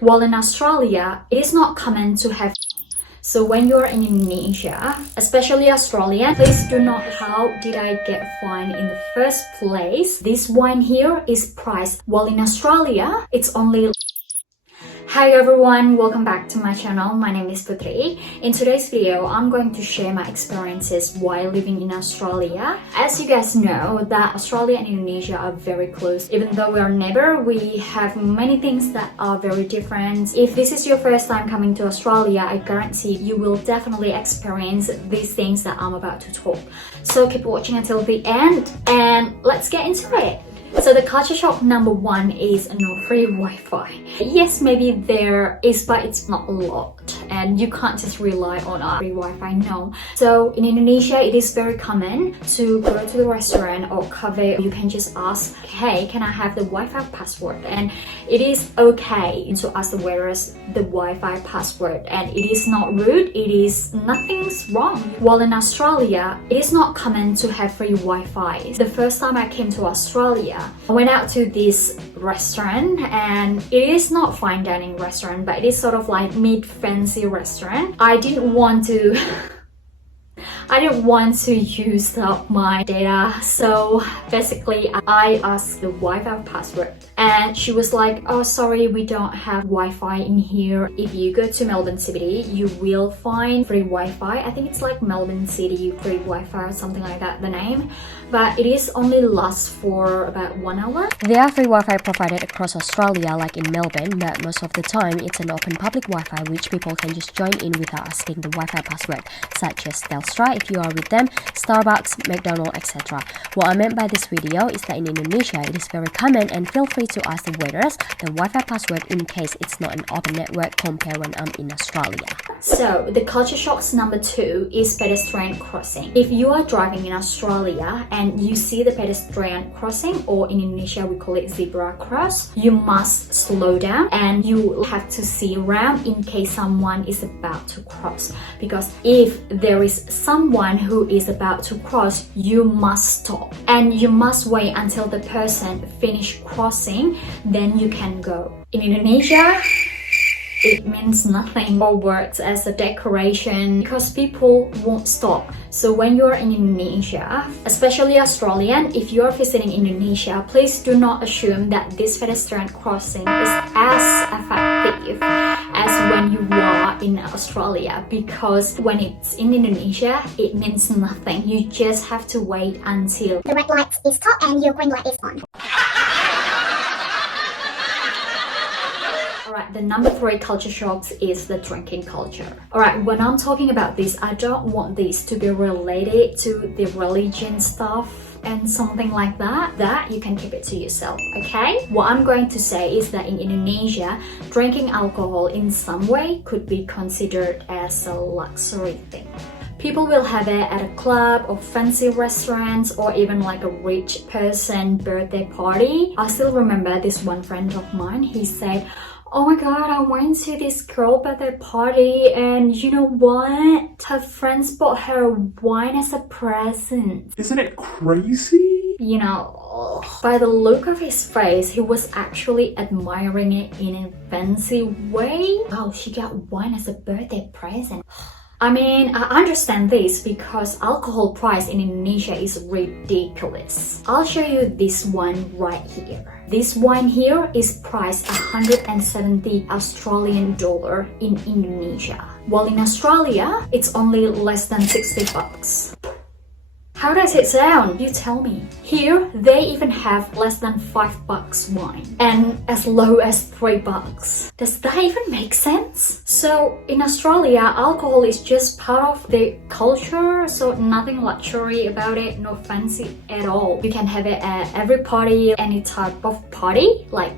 While in Australia, it is not common to have. So when you're in Indonesia, especially Australian, please do not, how did I get fined in the first place? This wine here is priced, while in Australia, it's only. Hi everyone, welcome back to my channel. My name is Putri. In today's video, I'm going to share my experiences while living in Australia. As you guys know, that Australia and Indonesia are very close. Even though we are neighbor, we have many things that are very different. If this is your first time coming to Australia, I guarantee you will definitely experience these things that I'm about to talk. So keep watching until the end and let's get into it. So the culture shock number one is no free Wi-Fi. Yes, maybe there is, but it's not a lot. And you can't just rely on free Wi-Fi, no. So in Indonesia, it is very common to go to the restaurant or cafe. You can just ask, hey, can I have the Wi-Fi password? And it is okay to ask the waiters the Wi-Fi password. And it is not rude, it is nothing's wrong. While in Australia, it is not common to have free Wi-Fi. The first time I came to Australia, I went out to this restaurant and it is not fine dining restaurant, but it is sort of like mid-fancy restaurant. I didn't want to use up my data, so basically I asked the Wi-Fi password and she was like, oh sorry, we don't have Wi-Fi in here. If you go to Melbourne CBD, you will find free Wi-Fi. I think it's like Melbourne City free Wi-Fi or something like that, the name. But it is only lasts for about 1 hour. There are free Wi-Fi provided across Australia like in Melbourne, but most of the time it's an open public Wi-Fi which people can just join in without asking the Wi-Fi password, such as Telstra if you are with them, Starbucks, McDonald's, etc. What I meant by this video is that in Indonesia it is very common, and feel free to ask the waiters the Wi-Fi password in case it's not an open network compared when I'm in Australia. So the culture shocks number two is pedestrian crossing. If you are driving in Australia and you see the pedestrian crossing, or in Indonesia we call it zebra cross, you must slow down and you have to see around in case someone is about to cross. Because if there is someone who is about to cross, you must stop and you must wait until the person finish crossing, then you can go. In Indonesia, it means nothing or works as a decoration because people won't stop. So when you're in Indonesia, especially Australian, if you're visiting Indonesia, please do not assume that this pedestrian crossing is as effective as when you are in Australia, because when it's in Indonesia, it means nothing. You just have to wait until the red light is stopped and your green light is on. Alright, the number three culture shocks is the drinking culture. Alright, when I'm talking about this, I don't want this to be related to the religion stuff and something like that. That you can keep it to yourself, okay? What I'm going to say is that in Indonesia, drinking alcohol in some way could be considered as a luxury thing. People will have it at a club or fancy restaurants or even like a rich person birthday party. I still remember this one friend of mine, he said, oh my god, I went to this girl birthday party and you know what? Her friends bought her wine as a present. Isn't it crazy? You know, by the look of his face, he was actually admiring it in a fancy way. Oh, she got wine as a birthday present. I mean, I understand this because alcohol price in Indonesia is ridiculous. I'll show you this one right here. This wine here is priced 170 Australian dollar in Indonesia. While in Australia, it's only less than 60 bucks. How does it sound? You tell me. Here, they even have less than 5 bucks wine and as low as 3 bucks. Does that even make sense? So in Australia, alcohol is just part of the culture, so nothing luxury about it, no fancy at all. You can have it at every party, any type of party, like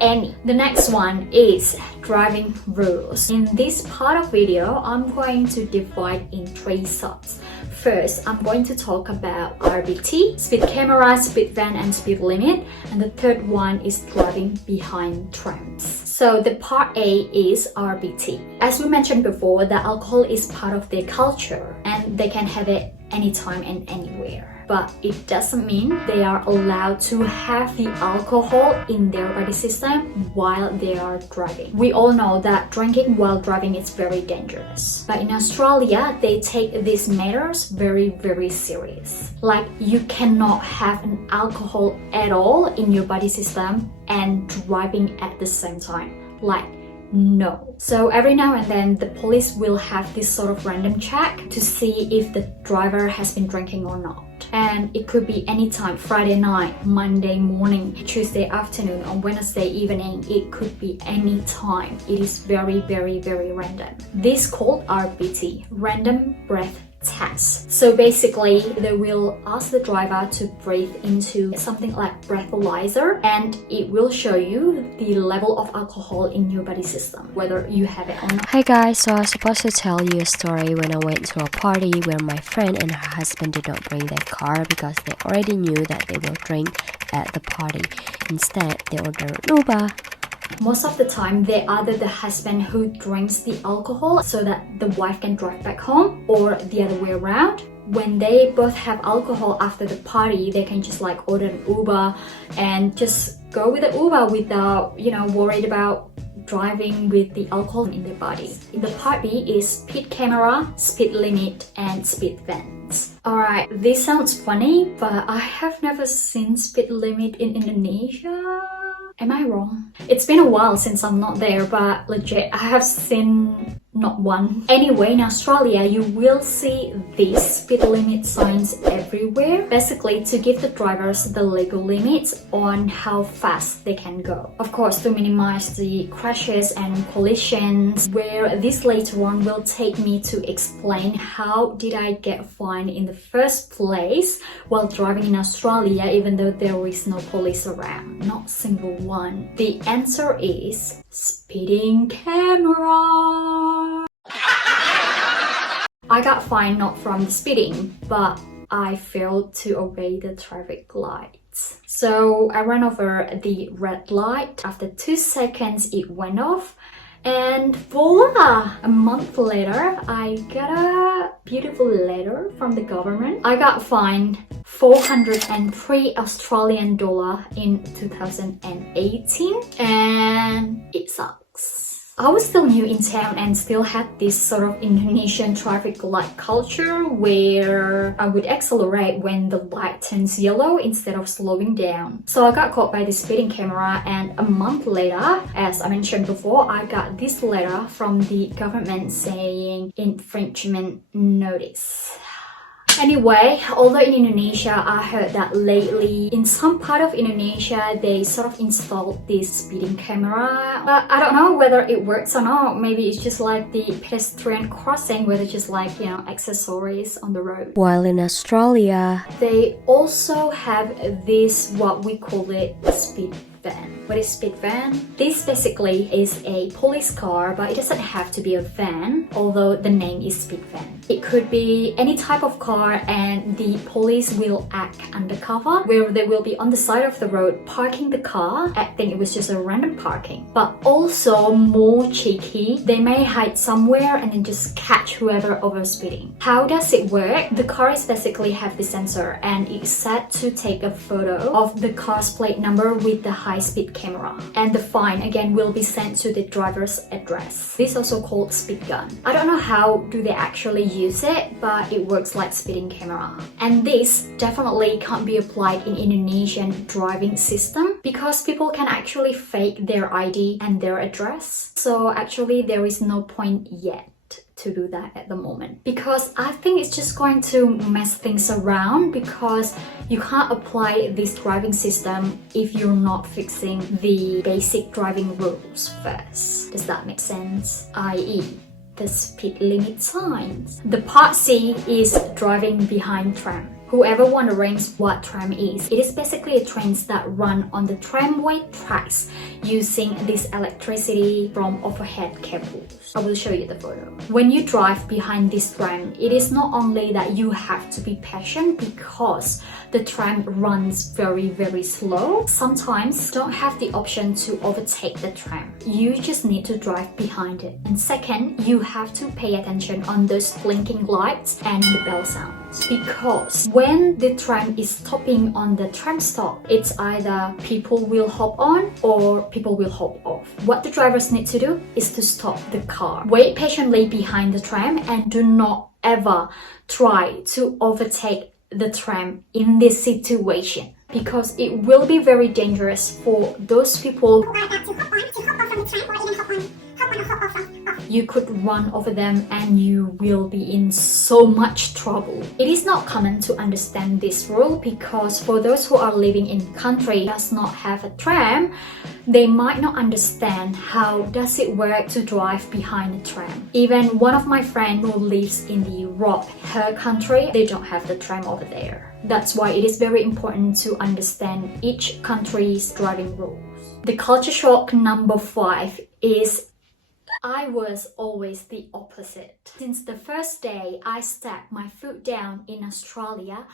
any. The next one is driving rules. In this part of video, I'm going to divide in 3 subs. First, I'm going to talk about RBT, speed camera, speed van, and speed limit. And the third one is driving behind trams. So the part A is RBT. As we mentioned before, the alcohol is part of their culture and they can have it anytime and anywhere. but it doesn't mean they are allowed to have the alcohol in their body system while they are driving. We all know that drinking while driving is very dangerous. But in Australia, they take these matters very, very serious. Like, you cannot have an alcohol at all in your body system and driving at the same time. Like, no. So every now and then the police will have this sort of random check to see if the driver has been drinking or not. And it could be anytime, Friday night, Monday morning, Tuesday afternoon, or Wednesday evening. It could be any time. It is very, very, very random. This is called RBT, Random Breath Test. So basically, they will ask the driver to breathe into something like breathalyzer, and it will show you the level of alcohol in your body system, whether you have it or not. Hi guys, so I was supposed to tell you a story when I went to a party where my friend and her husband did not bring their car because they already knew that they will drink at the party. Instead, they ordered an Uber. Most of the time, they either the husband who drinks the alcohol so that the wife can drive back home, or the other way around. When they both have alcohol after the party, they can just like order an Uber and just go with the Uber without, worried about driving with the alcohol in their body. The part B is speed camera, speed limit, and speed vents. Alright, this sounds funny, but I have never seen speed limit in Indonesia. Am I wrong? It's been a while since I'm not there, but legit, I have seen not one. Anyway, in Australia, you will see these speed limit signs everywhere, basically to give the drivers the legal limits on how fast they can go. Of course, to minimize the crashes and collisions, where this later on will take me to explain how did I get fined in the first place while driving in Australia, even though there is no police around. Not a single one. The answer is speeding camera. I got fined not from the speeding, but I failed to obey the traffic lights. So I ran over the red light. After 2 seconds, it went off. And voila! A month later, I got a beautiful letter from the government. I got fined 403 Australian dollar in 2018, and it sucks. I was still new in town and still had this sort of Indonesian traffic light culture where I would accelerate when the light turns yellow instead of slowing down. So I got caught by the speeding camera, and a month later, as I mentioned before, I got this letter from the government saying infringement notice. Anyway, although in Indonesia, I heard that lately in some part of Indonesia, they sort of installed this speeding camera. But I don't know whether it works or not. Maybe it's just like the pedestrian crossing where they're just like, accessories on the road. While in Australia, they also have this, what we call it, speed van. What is speed van? This basically is a police car, but it doesn't have to be a van, although the name is speed van. It could be any type of car, and the police will act undercover, where they will be on the side of the road parking the car, acting it was just a random parking. But also more cheeky, they may hide somewhere and then just catch whoever over speeding. How does it work? The cars basically have the sensor, and it's set to take a photo of the car's plate number with the high-speed camera, and the fine again will be sent to the driver's address. This is also called speed gun. I don't know how do they actually use it, but it works like speeding camera. And this definitely can't be applied in Indonesian driving system because people can actually fake their ID and their address. So actually there is no point yet to do that at the moment, because I think it's just going to mess things around, because you can't apply this driving system if you're not fixing the basic driving rules first. Does that make sense? i.e. the speed limit signs. The part C is driving behind tram. Whoever wondering what tram is, it is basically trains that run on the tramway tracks using this electricity from overhead cables. I will show you the photo. When you drive behind this tram, it is not only that you have to be patient because the tram runs very, very slow. Sometimes you don't have the option to overtake the tram. You just need to drive behind it. And second, you have to pay attention on those blinking lights and the bell sound. Because when the tram is stopping on the tram stop, it's either people will hop on or people will hop off. What the drivers need to do is to stop the car, wait patiently behind the tram, and do not ever try to overtake the tram in this situation, because it will be very dangerous for those people. To hop off from the tram or even hop on or hop off. You could run over them and you will be in so much trouble. It is not common to understand this rule, because for those who are living in country does not have a tram, they might not understand how does it work to drive behind a tram. Even one of my friends who lives in the Europe, her country, they don't have the tram over there. That's why it is very important to understand each country's driving rules. The culture shock number 5 is I was always the opposite. Since the first day I stepped my foot down in Australia,